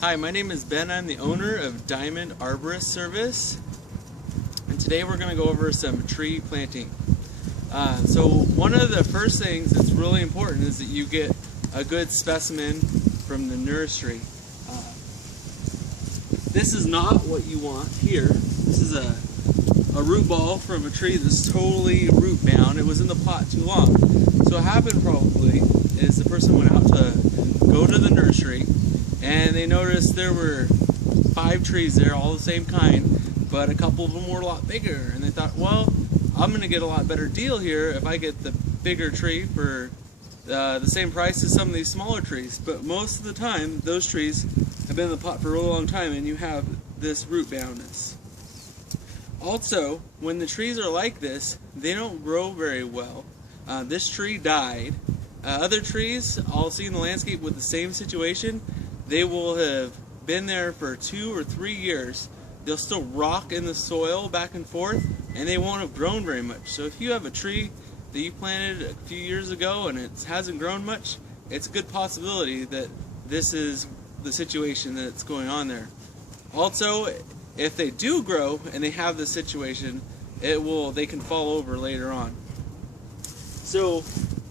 Hi, my name is Ben. I'm the owner of Diamond Arborist Service, and today we're going to go over some tree planting. So one of the first things that's really important is that you get a good specimen from the nursery. This is not what you want here. This is a root ball from a tree that's totally root bound. It was in the pot too long. So what happened probably is the person went out to go to the nursery and they noticed there were 5 trees there, all the same kind, but a couple of them were a lot bigger. And they thought, well, I'm going to get a lot better deal here if I get the bigger tree for the same price as some of these smaller trees. But most of the time, those trees have been in the pot for a really long time and you have this root boundness. Also, when the trees are like this, they don't grow very well. This tree died. Other trees I'll see in the landscape with the same situation, they will have been there for 2 or 3 years. They'll still rock in the soil back and forth, and they won't have grown very much. So if you have a tree that you planted a few years ago and it hasn't grown much, it's a good possibility that this is the situation that's going on there. Also, if they do grow and they have this situation, they can fall over later on. So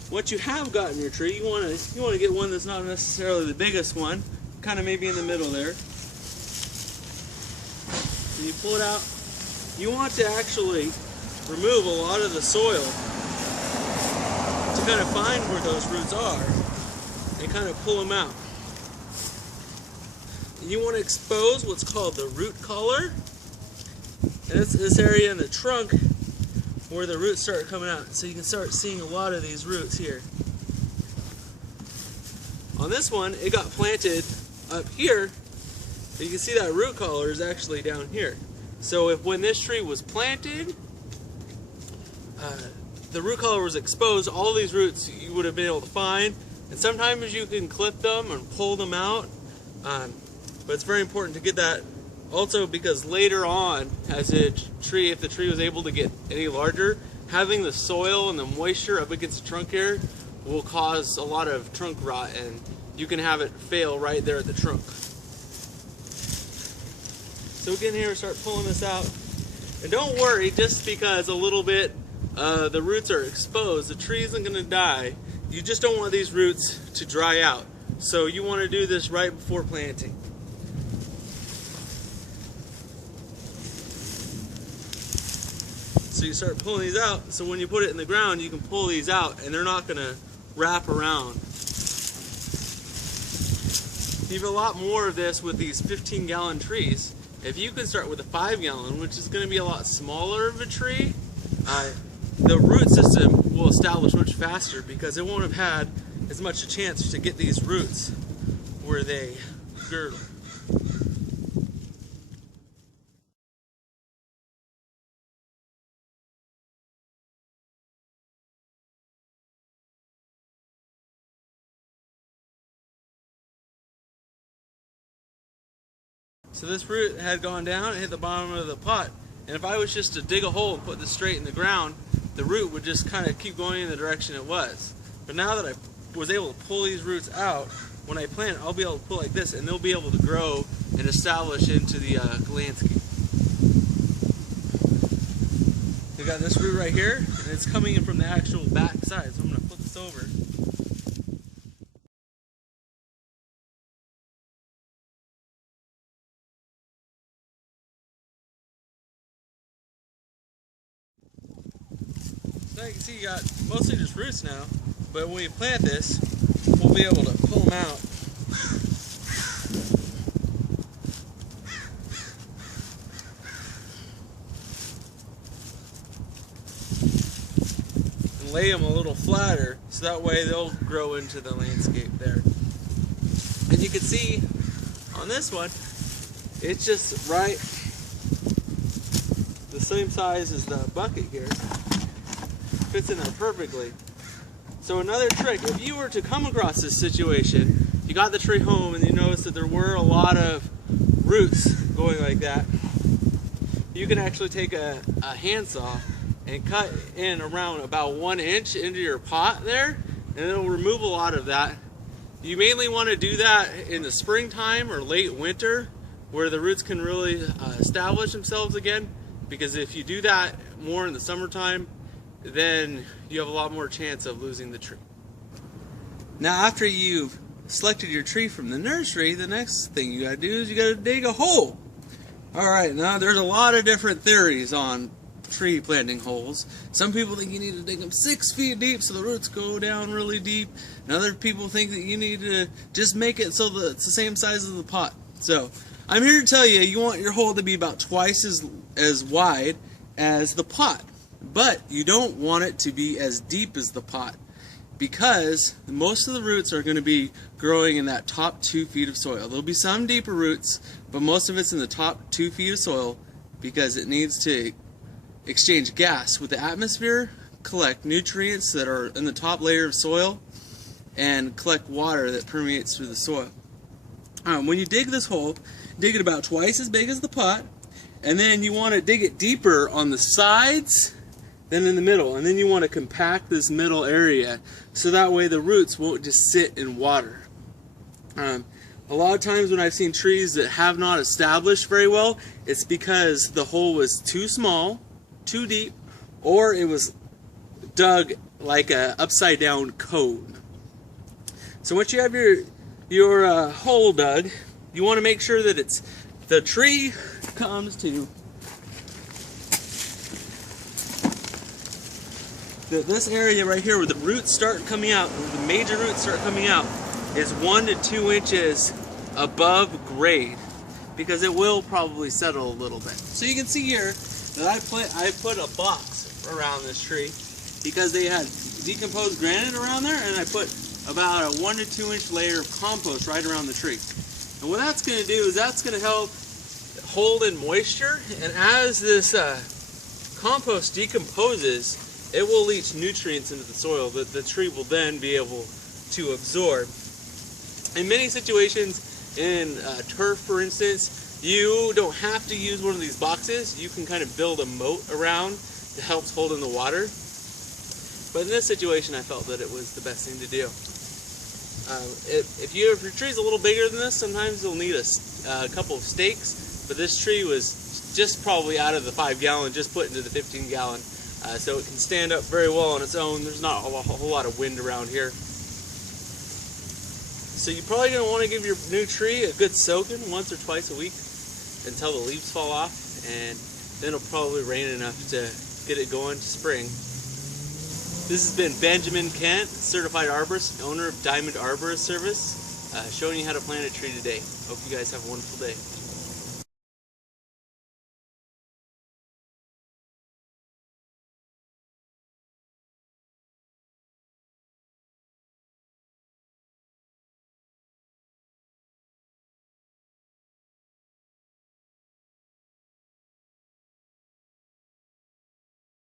what you have got in your tree, you want to get one that's not necessarily the biggest one, kind of maybe in the middle there. When you pull it out, you want to actually remove a lot of the soil to kind of find where those roots are and kind of pull them out. You want to expose what's called the root collar. And it's this area in the trunk where the roots start coming out. So you can start seeing a lot of these roots here. On this one, it got planted up here. You can see that root collar is actually down here. So when this tree was planted, the root collar was exposed, all these roots you would have been able to find. And sometimes you can clip them and pull them out. But it's very important to get that also because later on, if the tree was able to get any larger, having the soil and the moisture up against the trunk here will cause a lot of trunk rot and you can have it fail right there at the trunk. So again here, start pulling this out. And don't worry, just because a little bit the roots are exposed, the tree isn't going to die. You just don't want these roots to dry out. So you want to do this right before planting. So you start pulling these out, so when you put it in the ground, you can pull these out and they're not going to wrap around. You have a lot more of this with these 15-gallon trees. If you can start with a 5-gallon, which is going to be a lot smaller of a tree, the root system will establish much faster because it won't have had as much a chance to get these roots where they girdle. So this root had gone down and hit the bottom of the pot, and if I was just to dig a hole and put this straight in the ground, the root would just kind of keep going in the direction it was. But now that I was able to pull these roots out, when I plant, I'll be able to pull like this and they'll be able to grow and establish into the landscape. We got this root right here, and it's coming in from the actual back side, so I'm going to flip this over. So you can see you got mostly just roots now, but when we plant this, we'll be able to pull them out. And lay them a little flatter, so that way they'll grow into the landscape there. And you can see on this one, it's just right the same size as the bucket here. Fits in there perfectly. So another trick, if you were to come across this situation, you got the tree home and you noticed that there were a lot of roots going like that, you can actually take a handsaw and cut in around about 1 inch into your pot there, and it'll remove a lot of that You mainly want to do that in the springtime or late winter, where the roots can really establish themselves again, because if you do that more in the summertime, then you have a lot more chance of losing the tree. Now after you've selected your tree from the nursery, the next thing you gotta do is you gotta dig a hole. Alright, now there's a lot of different theories on tree planting holes. Some people think you need to dig them 6 feet deep so the roots go down really deep, and other people think that you need to just make it so that it's the same size as the pot. So I'm here to tell you, you want your hole to be about twice as wide as the pot, but you don't want it to be as deep as the pot, because most of the roots are going to be growing in that top 2 feet of soil. There'll be some deeper roots, but most of it's in the top 2 feet of soil, because it needs to exchange gas with the atmosphere, collect nutrients that are in the top layer of soil, and collect water that permeates through the soil. When you dig this hole, dig it about twice as big as the pot, and then you want to dig it deeper on the sides than in the middle, and then you want to compact this middle area so that way the roots won't just sit in water. A lot of times when I've seen trees that have not established very well, it's because the hole was too small, too deep, or it was dug like a upside down cone. So once you have your hole dug, you want to make sure that the tree comes to this area right here where the roots start coming out, where the major roots start coming out, is 1 to 2 inches above grade, because it will probably settle a little bit. So you can see here that I put a box around this tree because they had decomposed granite around there, and I put about a 1 to 2 inch layer of compost right around the tree. And what that's going to do is that's going to help hold in moisture, and as this compost decomposes, it will leach nutrients into the soil that the tree will then be able to absorb. In many situations, in turf for instance, you don't have to use one of these boxes. You can kind of build a moat around that helps hold in the water. But in this situation, I felt that it was the best thing to do. If your tree's a little bigger than this, sometimes you'll need a couple of stakes, but this tree was just probably out of the 5-gallon, just put into the 15-gallon. So it can stand up very well on its own. There's not a whole lot of wind around here. So you're probably going to want to give your new tree a good soaking once or twice a week until the leaves fall off, and then it'll probably rain enough to get it going to spring. This has been Benjamin Kent, Certified Arborist, owner of Diamond Arborist Service, showing you how to plant a tree today. Hope you guys have a wonderful day.